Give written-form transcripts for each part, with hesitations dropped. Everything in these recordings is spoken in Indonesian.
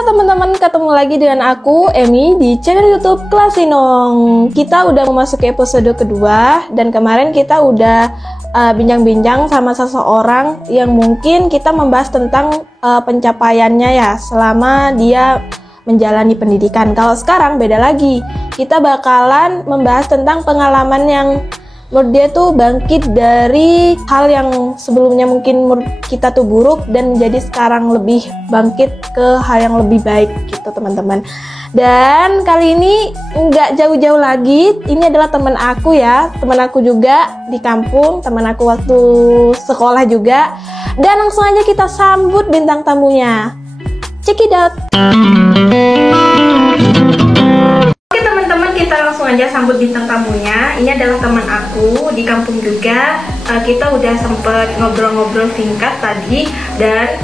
teman-teman, ketemu lagi dengan aku, Emi, di channel YouTube Kelas Inong. Kita udah memasuki episode kedua, dan kemarin kita udah bincang-bincang sama seseorang yang mungkin kita membahas tentang pencapaiannya ya, selama dia menjalani pendidikan. Kalau sekarang beda lagi, kita bakalan membahas tentang pengalaman yang menurut dia tuh bangkit dari hal yang sebelumnya mungkin menurut kita tuh buruk dan menjadi sekarang lebih bangkit ke hal yang lebih baik gitu teman-teman. Dan kali ini nggak jauh-jauh lagi, ini adalah teman aku ya, teman aku juga di kampung, teman aku waktu sekolah juga. Dan langsung aja kita sambut bintang tamunya. Check it out. Kita langsung aja sambut bintang tamunya. Ini adalah teman aku di kampung juga. Kita udah sempet ngobrol-ngobrol singkat tadi, dan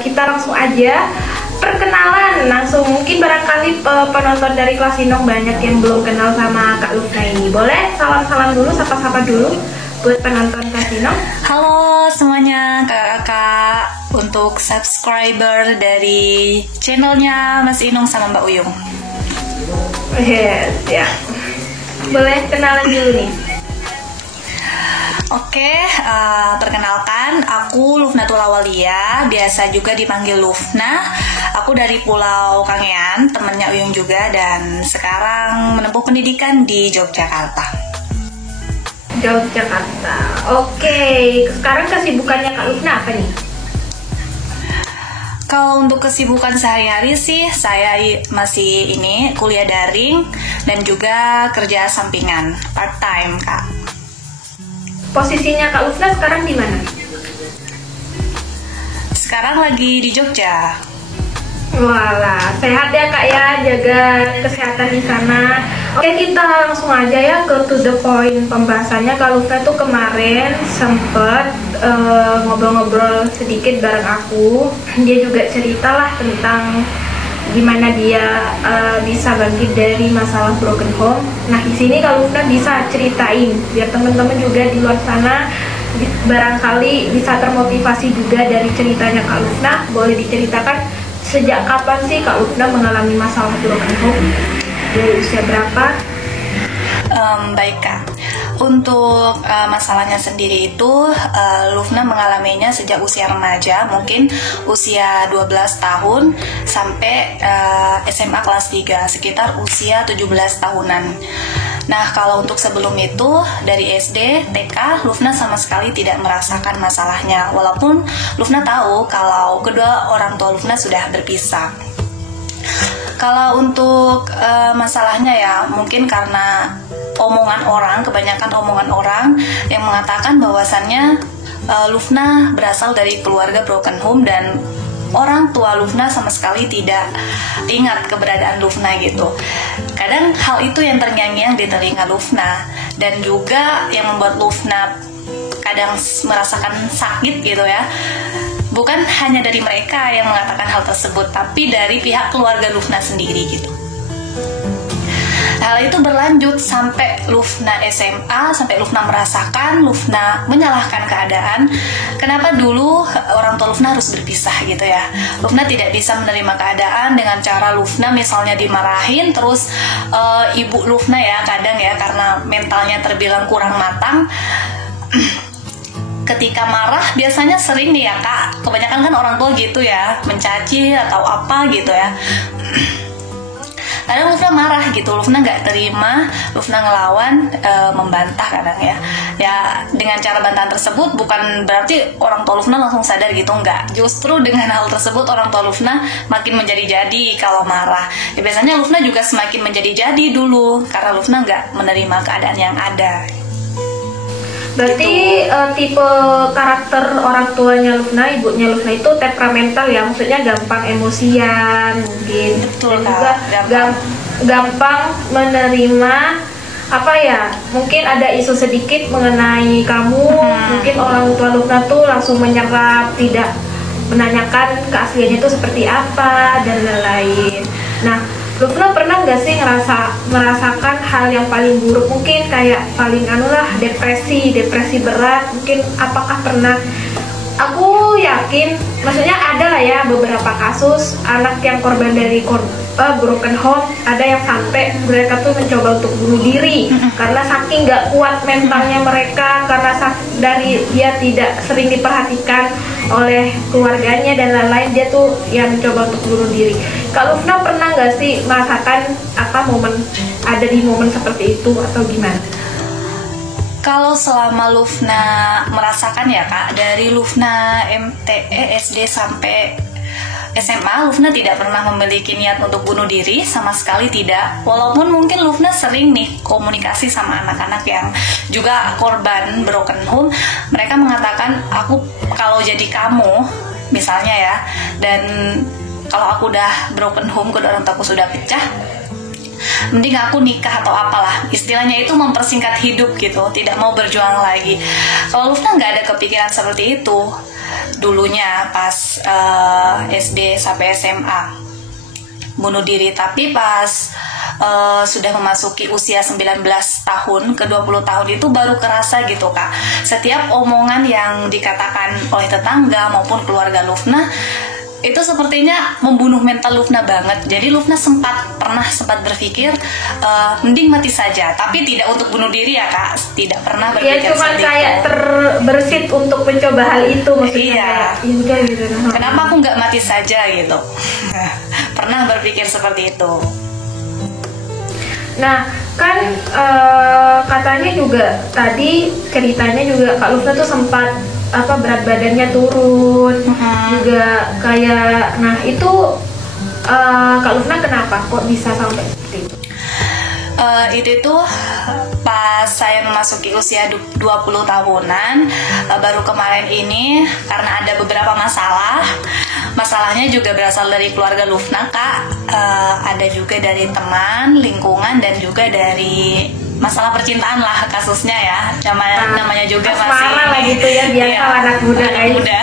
kita langsung aja perkenalan langsung. Mungkin barangkali penonton dari Kelas Inong banyak yang belum kenal sama Kak Lufna ini. Boleh salam-salam dulu, sapa-sapa dulu buat penonton Kelas Inong. Halo semuanya, kakak-kakak, untuk subscriber dari channelnya Mas Inong sama Mbak Uyung. Yes, ya. Boleh kenalan dulu nih. Oke, perkenalkan, aku Lufnatul Awalia, biasa juga dipanggil Lufna. Aku dari Pulau Kangean, temennya Uyung juga, dan sekarang menempuh pendidikan di Yogyakarta. Yogyakarta. Oke, sekarang kesibukannya Kak Lufna apa nih? Kalau untuk kesibukan sehari-hari sih, saya masih kuliah daring dan juga kerja sampingan, part time, Kak. Posisinya Kak Lufna sekarang di mana? Sekarang lagi di Jogja. Walah, sehat ya Kak ya, jaga kesehatan di sana. Oke, kita langsung aja ya ke to the point pembahasannya. Kak Lufna tuh kemarin sempet ngobrol-ngobrol sedikit bareng aku. Dia juga ceritalah tentang gimana dia bisa bangkit dari masalah broken home. Nah, di sini Kak Lufna bisa ceritain biar teman-teman juga di luar sana barangkali bisa termotivasi juga dari ceritanya Kak Lufna. Boleh diceritakan sejak kapan sih Kak Lufna mengalami masalah broken home? Dari usia berapa? Baik Kak, untuk masalahnya sendiri itu Lufna mengalaminya sejak usia remaja, mungkin usia 12 tahun sampai SMA kelas 3, sekitar usia 17 tahunan. Nah, kalau untuk sebelum itu, dari SD, TK, Lufna sama sekali tidak merasakan masalahnya, walaupun Lufna tahu kalau kedua orang tua Lufna sudah berpisah. Kalau untuk masalahnya ya, mungkin karena omongan orang, kebanyakan omongan orang yang mengatakan bahwasannya Lufna berasal dari keluarga broken home dan orang tua Lufna sama sekali tidak ingat keberadaan Lufna gitu. Kadang hal itu yang terngiang-ngiang di telinga Lufna, dan juga yang membuat Lufna kadang merasakan sakit gitu ya. Bukan hanya dari mereka yang mengatakan hal tersebut, tapi dari pihak keluarga Lufna sendiri gitu. Hal itu berlanjut sampai Lufna SMA, sampai Lufna merasakan, Lufna menyalahkan keadaan. Kenapa dulu orang tua Lufna harus berpisah gitu ya? Lufna tidak bisa menerima keadaan dengan cara Lufna misalnya dimarahin, terus ibu Lufna ya kadang ya karena mentalnya terbilang kurang matang. Ketika marah biasanya sering nih ya Kak, kebanyakan kan orang tua gitu ya, mencaci atau apa gitu ya. Kadang Lufna marah gitu, Lufna nggak terima, Lufna ngelawan, membantah kadang ya. Ya dengan cara bantahan tersebut bukan berarti orang tua Lufna langsung sadar gitu, enggak. Justru dengan hal tersebut orang tua Lufna makin menjadi-jadi kalau marah. Ya, biasanya Lufna juga semakin menjadi-jadi dulu karena Lufna nggak menerima keadaan yang ada. Berarti tipe karakter orang tuanya Lufna, ibunya Lufna itu temperamental ya, maksudnya gampang emosian mungkin. Betul, dan juga gampang menerima apa ya, mungkin ada isu sedikit mengenai kamu, mungkin orang tua Lufna tuh langsung menyerap, tidak menanyakan keasliannya itu seperti apa dan lain-lain. Nah, Lufna pernah nggak sih merasakan hal yang paling buruk, mungkin kayak paling depresi berat, mungkin apakah pernah aku yakin, maksudnya ada lah ya beberapa kasus anak yang korban dari broken home, ada yang sampai mereka tuh mencoba untuk bunuh diri karena saking nggak kuat mentalnya mereka, karena dari dia tidak sering diperhatikan oleh keluarganya dan lain-lain, dia tuh yang mencoba untuk bunuh diri. Kalau Lufna pernah nggak sih merasakan ada di momen seperti itu atau gimana? Kalau selama Lufna merasakan ya Kak, dari Lufna SD sampai SMA, Lufna tidak pernah memiliki niat untuk bunuh diri, sama sekali tidak. Walaupun mungkin Lufna sering nih komunikasi sama anak-anak yang juga korban broken home. Mereka mengatakan, aku kalau jadi kamu, misalnya ya, dan kalau aku udah broken home, kedua orang tuaku sudah pecah, mending aku nikah atau apalah, istilahnya itu mempersingkat hidup gitu, tidak mau berjuang lagi. Kalau Lufna nggak ada kepikiran seperti itu dulunya pas SD sampai SMA bunuh diri, tapi pas sudah memasuki usia 19 tahun ke 20 tahun itu baru kerasa gitu Kak, setiap omongan yang dikatakan oleh tetangga maupun keluarga Lufna itu sepertinya membunuh mental Lufna banget. Jadi Lufna pernah sempat berpikir mending mati saja, tapi tidak untuk bunuh diri ya Kak, tidak pernah berpikir ya, cuma kayak terbersit untuk mencoba hal itu maksudnya. Iya. Gitu. Kenapa aku nggak mati saja gitu? Pernah berpikir seperti itu. Nah kan katanya juga tadi ceritanya juga Kak Lufna tuh sempat berat badannya turun, juga kayak, nah itu Kak Lufna kenapa kok bisa sampai seperti itu? Itu tuh pas saya memasuki usia 20 tahunan, baru kemarin ini, karena ada beberapa masalahnya juga berasal dari keluarga Lufna Kak, ada juga dari teman, lingkungan, dan juga dari masalah percintaan lah kasusnya ya, namanya juga masih lah gitu ya, biasa anak muda muda.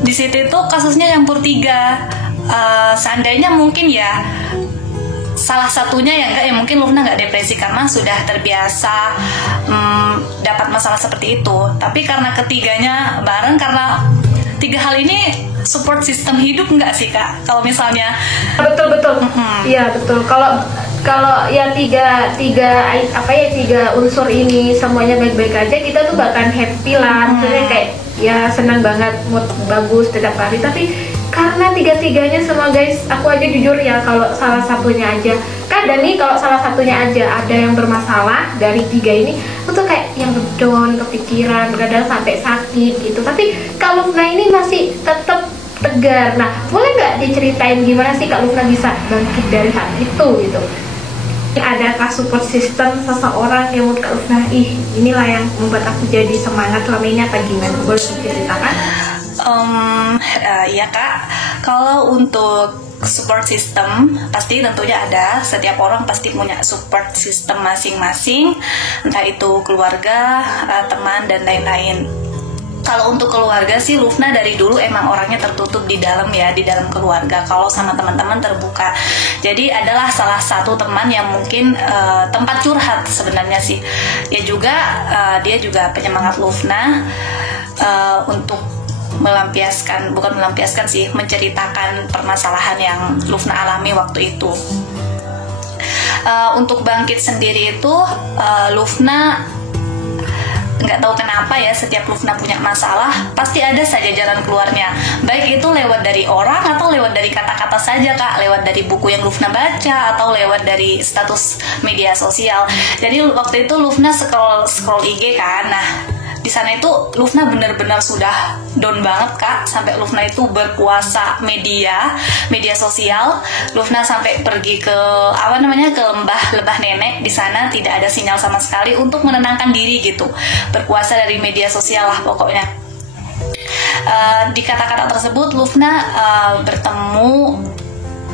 Di situ tuh kasusnya campur tiga. Seandainya mungkin ya salah satunya ya mungkin Lufna nggak depresi karena sudah terbiasa dapat masalah seperti itu, tapi karena ketiganya bareng, karena tiga hal ini support sistem hidup nggak sih Kak? Kalau misalnya betul, iya betul. Kalau yang tiga unsur ini semuanya baik-baik aja, kita tuh bahkan happy lah, maksudnya kayak ya senang banget, mood bagus setiap hari. Tapi karena tiga-tiganya semua guys, aku aja jujur ya, kalau salah satunya aja kadang nih, kalau salah satunya aja ada yang bermasalah dari tiga ini, aku tuh kayak yang down, kepikiran, kadang sampai sakit gitu. Tapi kalau Lufna ini masih tetap tegar. Nah, boleh nggak diceritain gimana sih Kak Lufna bisa bangkit dari hal itu gitu? Adakah support system seseorang yang menurut Kak Lufna, inilah yang membuat aku jadi semangat selama ini, apa gimana? Boleh diceritakan? Ya Kak, kalau untuk support system pasti tentunya ada, setiap orang pasti punya support system masing-masing, entah itu keluarga, teman, dan lain-lain. Kalau untuk keluarga sih Lufna dari dulu emang orangnya tertutup di dalam keluarga. Kalau sama teman-teman terbuka. Jadi adalah salah satu teman yang mungkin tempat curhat sebenarnya sih. Ya juga dia juga penyemangat Lufna untuk menceritakan permasalahan yang Lufna alami waktu itu. Untuk bangkit sendiri itu Lufna nggak tahu kenapa ya, setiap Lufna punya masalah pasti ada saja jalan keluarnya, baik itu lewat dari orang atau lewat dari kata-kata saja Kak, lewat dari buku yang Lufna baca atau lewat dari status media sosial. Jadi waktu itu Lufna scroll IG kan, nah di sana itu Lufna benar-benar sudah down banget Kak, sampai Lufna itu berpuasa media sosial. Lufna sampai pergi ke ke lembah nenek, di sana tidak ada sinyal sama sekali untuk menenangkan diri gitu, berpuasa dari media sosial lah pokoknya. Di kata-kata tersebut Lufna bertemu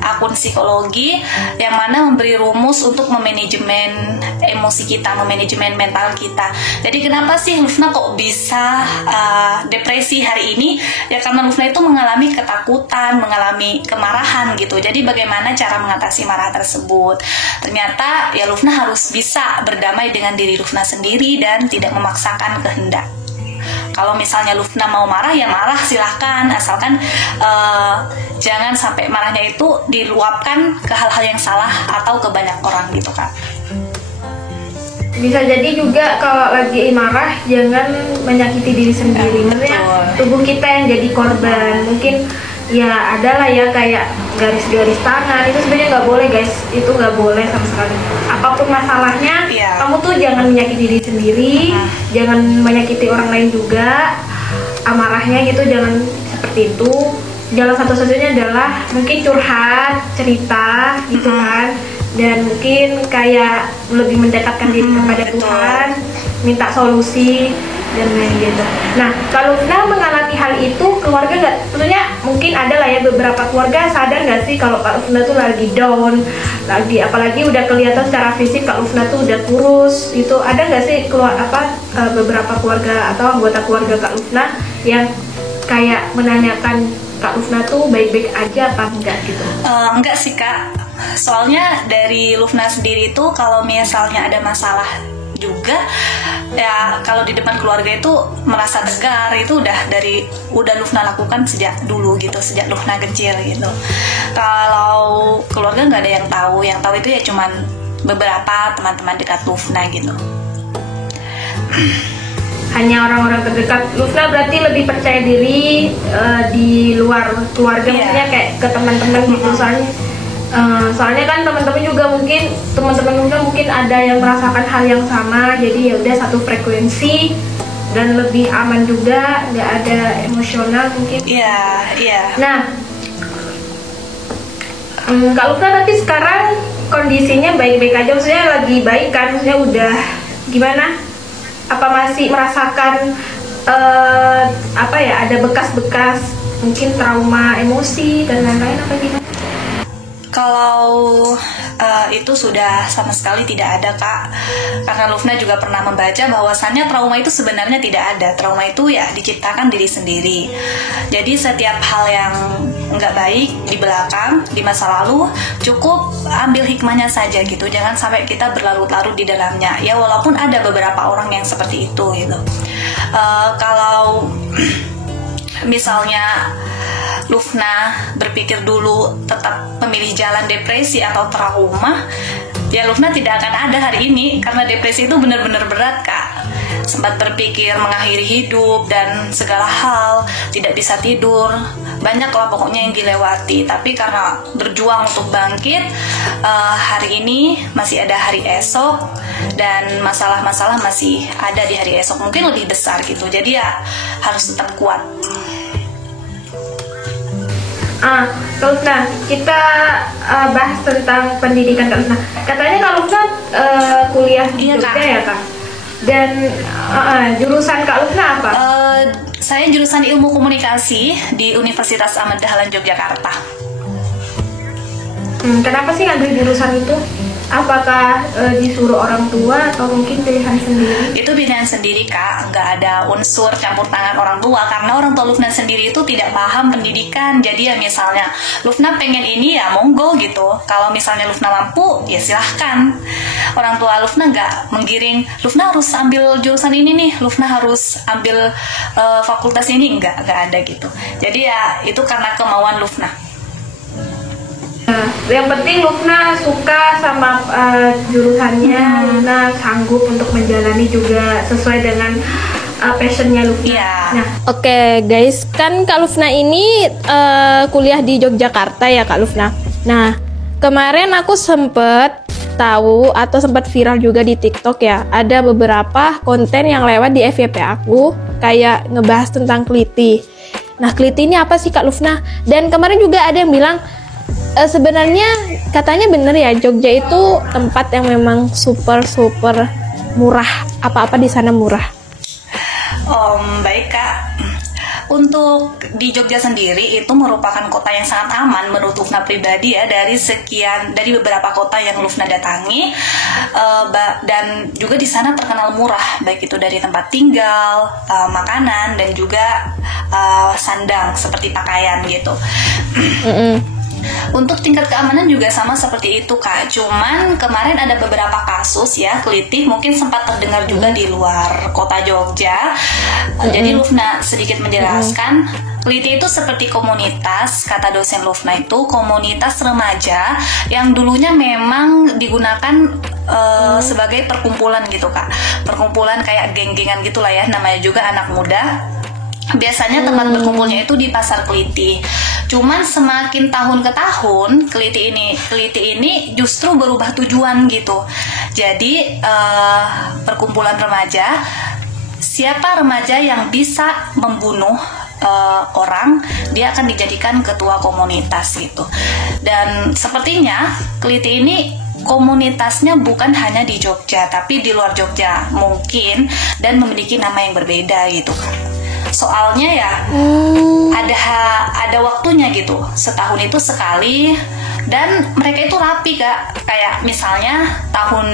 akun psikologi yang mana memberi rumus untuk memanajemen emosi kita, memanajemen mental kita. Jadi kenapa sih Lufna kok bisa depresi hari ini? Ya karena Lufna itu mengalami ketakutan, mengalami kemarahan gitu. Jadi bagaimana cara mengatasi marah tersebut? Ternyata ya Lufna harus bisa berdamai dengan diri Lufna sendiri dan tidak memaksakan kehendak. Kalau misalnya Lufna mau marah ya marah, silahkan, asalkan jangan sampai marahnya itu diluapkan ke hal-hal yang salah atau ke banyak orang gitu Kak. Bisa jadi juga kalau lagi marah jangan menyakiti diri sendiri. Maksudnya tubuh kita yang jadi korban. Mungkin ya adalah ya kayak garis-garis tangan, itu sebenarnya nggak boleh guys, itu nggak boleh sama sekali. Apapun masalahnya, kamu tuh jangan menyakiti diri sendiri, jangan menyakiti orang lain juga. Amarahnya gitu jangan seperti itu. Jalan satu-satunya adalah mungkin curhat, cerita gitu kan, dan mungkin kayak lebih mendekatkan diri kepada Tuhan, minta solusi dan lain gitu. Nah, kalau Lufna mengalami hal itu, keluarga nggak, tentunya mungkin ada lah ya beberapa keluarga sadar nggak sih kalau Kak Lufna tuh lagi down, lagi apalagi udah kelihatan secara fisik Kak Lufna tuh udah kurus, itu ada nggak sih beberapa keluarga atau anggota keluarga Kak Lufna yang kayak menanyakan Kak Lufna tuh baik-baik aja apa enggak gitu? Enggak sih Kak, soalnya dari Lufna sendiri tuh kalau misalnya ada masalah juga ya, kalau di depan keluarga itu merasa tegar, itu udah Lufna lakukan sejak dulu gitu, sejak Lufna kecil gitu. Kalau keluarga nggak ada yang tahu itu ya cuman beberapa teman-teman dekat Lufna gitu. Hanya orang-orang terdekat Lufna berarti lebih percaya diri di luar keluarga, maksudnya kayak ke teman-teman gitu. Soalnya kan teman-teman juga mungkin ada yang merasakan hal yang sama, jadi ya udah satu frekuensi dan lebih aman juga, nggak ada emosional mungkin. Iya. Nah, Kak Lufna berarti sekarang kondisinya baik-baik aja, maksudnya lagi baik kan, maksudnya udah gimana? Apa masih merasakan ada bekas-bekas mungkin trauma emosi dan lain-lain apa gimana? Kalau itu sudah sama sekali tidak ada Kak, karena Lufna juga pernah membaca bahwasannya trauma itu sebenarnya tidak ada. Trauma itu ya diciptakan diri sendiri. Jadi setiap hal yang nggak baik di belakang, di masa lalu, cukup ambil hikmahnya saja gitu. Jangan sampai kita berlarut-larut di dalamnya. Ya walaupun ada beberapa orang yang seperti itu gitu. Kalau misalnya Lufna berpikir dulu tetap memilih jalan depresi atau trauma, ya Lufna tidak akan ada hari ini, karena depresi itu benar-benar berat Kak. Sempat berpikir mengakhiri hidup dan segala hal, tidak bisa tidur, banyaklah pokoknya yang dilewati. Tapi karena berjuang untuk bangkit, hari ini masih ada hari esok, dan masalah-masalah masih ada di hari esok, mungkin lebih besar gitu. Jadi ya harus tetap kuat. Kak Lufna, kita bahas tentang pendidikan Kak Lufna. Katanya Kak Lufna kuliah di Jogja ya Kak? Dan jurusan Kak Lufna apa? Saya jurusan Ilmu Komunikasi di Universitas Ahmad Dahlan Yogyakarta. Kenapa sih ngambil jurusan itu? Apakah disuruh orang tua atau mungkin pilihan sendiri? Itu pilihan sendiri Kak, nggak ada unsur campur tangan orang tua, karena orang tua Lufna sendiri itu tidak paham pendidikan. Jadi ya misalnya Lufna pengen ini ya monggo gitu, kalau misalnya Lufna mampu ya silahkan. Orang tua Lufna nggak menggiring Lufna harus ambil jurusan ini nih, Lufna harus ambil fakultas ini, nggak ada gitu. Jadi ya itu karena kemauan Lufna. Yang penting Lufna suka sama jurusannya, Lufna sanggup untuk menjalani juga sesuai dengan passionnya Lufna. Nah, oke, guys, kan Kak Lufna ini kuliah di Yogyakarta ya Kak Lufna. Nah, kemarin aku sempet tahu atau sempat viral juga di TikTok ya, ada beberapa konten yang lewat di FYP aku kayak ngebahas tentang keliti. Nah, keliti ini apa sih Kak Lufna? Dan kemarin juga ada yang bilang sebenarnya katanya bener ya, Jogja itu tempat yang memang super murah, apa-apa di sana murah. Baik Kak, untuk di Jogja sendiri itu merupakan kota yang sangat aman menurut Lufna pribadi ya, dari beberapa kota yang Lufna datangi, dan juga di sana terkenal murah, baik itu dari tempat tinggal, makanan, dan juga sandang seperti pakaian gitu. Untuk tingkat keamanan juga sama seperti itu Kak. Cuman kemarin ada beberapa kasus ya kelitih mungkin sempat terdengar juga di luar kota Jogja. Jadi Lufna sedikit menjelaskan, kelitih itu seperti komunitas, kata dosen Lufna itu komunitas remaja yang dulunya memang digunakan sebagai perkumpulan gitu Kak. Perkumpulan kayak geng-gengan gitulah ya, namanya juga anak muda. Biasanya tempat berkumpulnya itu di Pasar Keliti. Cuman semakin tahun ke tahun Keliti ini justru berubah tujuan gitu. Jadi perkumpulan remaja, siapa remaja yang bisa membunuh orang, dia akan dijadikan ketua komunitas gitu. Dan sepertinya Keliti ini komunitasnya bukan hanya di Jogja, tapi di luar Jogja mungkin, dan memiliki nama yang berbeda gitu kan. Soalnya ya ada waktunya gitu, setahun itu sekali, dan mereka itu rapi Kak. Kayak misalnya tahun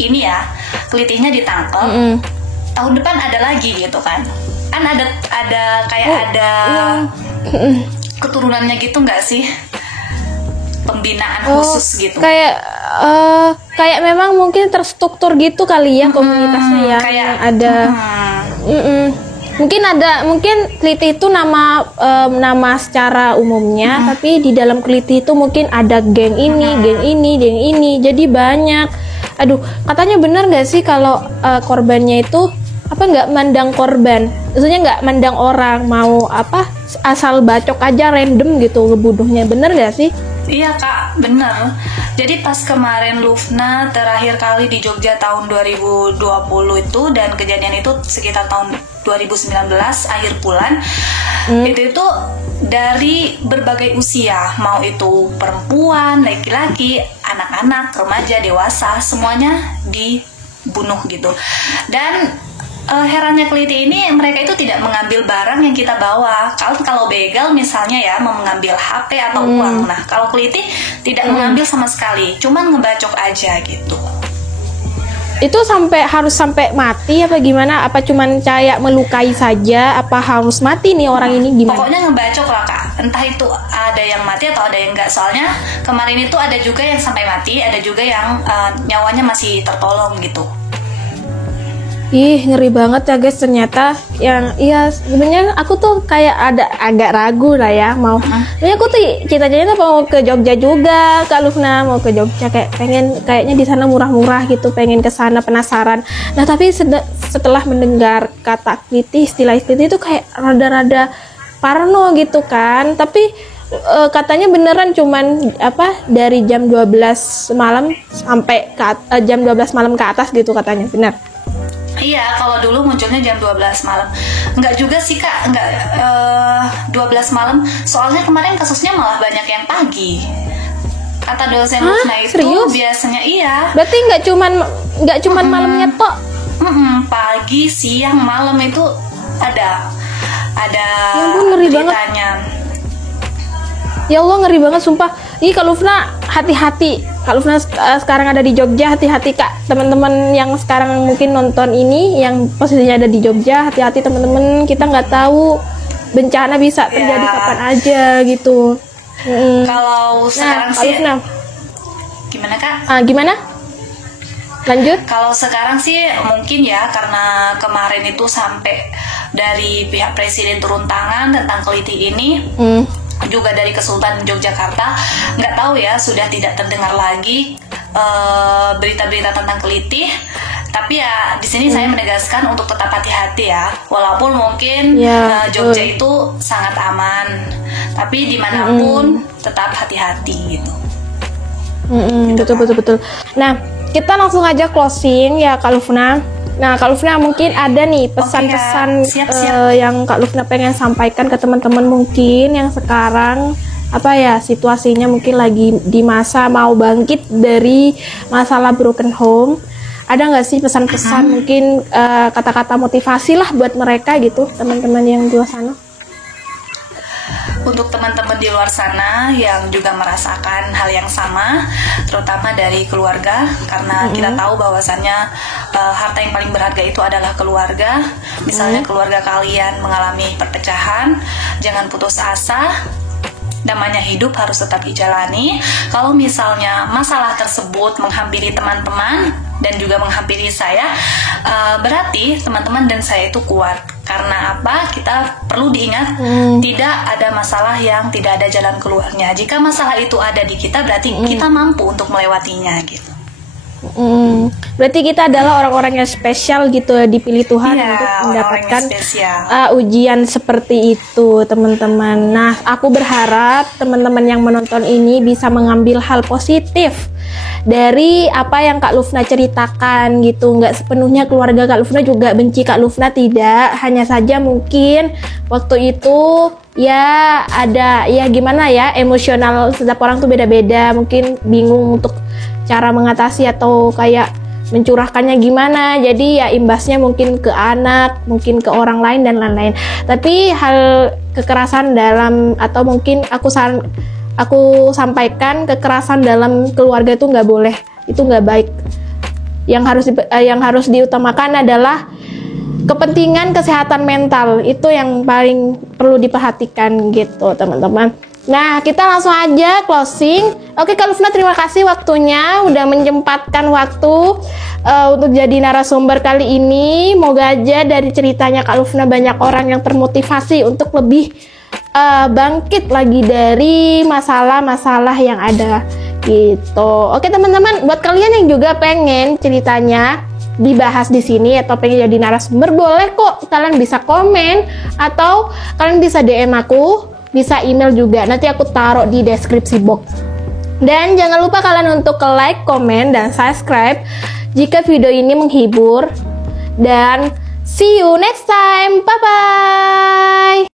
ini ya kelitihnya ditangkap, tahun depan ada lagi gitu kan ada kayak ada keturunannya gitu nggak sih, pembinaan khusus gitu. Kayak memang mungkin terstruktur gitu kali ya komunitasnya ya, kayak yang ada. Mungkin Keliti itu nama secara umumnya, tapi di dalam Keliti itu mungkin ada geng ini. Jadi banyak. Aduh, katanya benar nggak sih kalau korbannya itu nggak mandang korban, maksudnya nggak mandang orang, mau asal bacok aja random gitu ngebunuhnya, bener nggak sih? Iya Kak, bener. Jadi pas kemarin Lufna terakhir kali di Jogja tahun 2020 itu, dan kejadian itu sekitar tahun 2019 akhir bulan, itu dari berbagai usia, mau itu perempuan, laki-laki, anak-anak, remaja, dewasa, semuanya dibunuh gitu. Dan herannya Keliti ini, mereka itu tidak mengambil barang yang kita bawa. Kalau begal misalnya ya, mau mengambil HP atau uang. Nah, kalau Keliti tidak mengambil sama sekali, cuman ngebacok aja gitu. Itu harus sampai mati apa gimana? Apa cuman kayak melukai saja? Apa harus mati nih orang ini, gimana? Pokoknya ngebacok lah Kak. Entah itu ada yang mati atau ada yang enggak. Soalnya kemarin itu ada juga yang sampai mati, ada juga yang nyawanya masih tertolong gitu. Ih, ngeri banget ya guys, ternyata yang sebenarnya aku tuh kayak ada agak ragu lah ya mau. Sebenarnya aku tuh cita-citanya mau ke Jogja juga, Kak Lufna mau ke Jogja, kayaknya di sana murah-murah gitu, pengen ke sana, penasaran. Nah, tapi setelah mendengar kata Keliti, istilah Keliti itu kayak rada-rada parno gitu kan. Tapi katanya beneran cuman dari jam 12 malam sampai jam 12 malam ke atas gitu katanya, benar? Iya, kalau dulu munculnya jam 12 malam. Enggak juga sih Kak, enggak 12 malam. Soalnya kemarin kasusnya malah banyak yang pagi. Kata dosen Lufna itu serius? Biasanya iya. Berarti nggak cuman malamnya tok. Pagi, siang, malam itu ada Ya ampun, ngeri beritanya. Ya Allah, ngeri banget sumpah. Ih, Kak Lufna, hati-hati. Kak Lufna sekarang ada di Jogja, hati-hati Kak. Teman-teman yang sekarang mungkin nonton ini, yang posisinya ada di Jogja, hati-hati teman-teman. Kita nggak tahu bencana bisa terjadi kapan aja gitu. Kalau sekarang sih, Lufna, gimana Kak? Gimana? Lanjut. Kalau sekarang sih mungkin ya, karena kemarin itu sampai dari pihak presiden turun tangan tentang Keliti ini. Juga dari Kesultanan Yogyakarta, nggak tahu ya, sudah tidak terdengar lagi berita-berita tentang Keliti. Tapi ya di sini saya menegaskan untuk tetap hati-hati ya, walaupun mungkin Jogja itu sangat aman, tapi dimanapun tetap hati-hati gitu. Betul. Nah, kita langsung aja closing ya Kak Lufna. Nah, Kak Lufna mungkin ada nih pesan-pesan yang Kak Lufna pengen sampaikan ke teman-teman mungkin yang sekarang situasinya mungkin lagi di masa mau bangkit dari masalah broken home. Ada nggak sih pesan-pesan mungkin kata-kata motivasi lah buat mereka gitu, teman-teman yang di luar sana? Untuk teman-teman di luar sana yang juga merasakan hal yang sama, terutama dari keluarga, karena kita tahu bahwasannya harta yang paling berharga itu adalah keluarga. Misalnya keluarga kalian mengalami perpecahan, jangan putus asa. namanya hidup harus tetap dijalani. Kalau misalnya masalah tersebut menghampiri teman-teman dan juga menghampiri saya, berarti teman-teman dan saya itu kuat. Karena apa? Kita perlu diingat, tidak ada masalah yang tidak ada jalan keluarnya. Jika masalah itu ada di kita, berarti kita mampu untuk melewatinya gitu. Berarti kita adalah orang-orang yang spesial gitu, dipilih Tuhan untuk mendapatkan ujian seperti itu, teman-teman. Nah, aku berharap teman-teman yang menonton ini bisa mengambil hal positif dari apa yang Kak Lufna ceritakan gitu. Nggak sepenuhnya keluarga Kak Lufna juga benci Kak Lufna, tidak. Hanya saja mungkin waktu itu ya ada ya gimana ya, emosional setiap orang tuh beda-beda, mungkin bingung untuk cara mengatasi atau kayak mencurahkannya gimana, jadi ya imbasnya mungkin ke anak, mungkin ke orang lain dan lain-lain. Tapi hal kekerasan dalam, atau mungkin aku sampaikan, kekerasan dalam keluarga itu nggak boleh, itu nggak baik. Yang harus diutamakan adalah kepentingan kesehatan mental, itu yang paling perlu diperhatikan gitu, teman-teman. Nah, kita langsung aja closing. Oke, Kak Lufna, terima kasih waktunya udah menyempatkan waktu untuk jadi narasumber kali ini. Moga aja dari ceritanya Kak Lufna banyak orang yang termotivasi untuk lebih bangkit lagi dari masalah-masalah yang ada gitu. Oke, teman-teman, buat kalian yang juga pengen ceritanya dibahas di sini atau pengen jadi narasumber, boleh kok. Kalian bisa komen atau kalian bisa DM aku. Bisa email juga, nanti aku taruh di deskripsi box. Dan jangan lupa kalian untuk like, komen, dan subscribe jika video ini menghibur. Dan see you next time, bye-bye.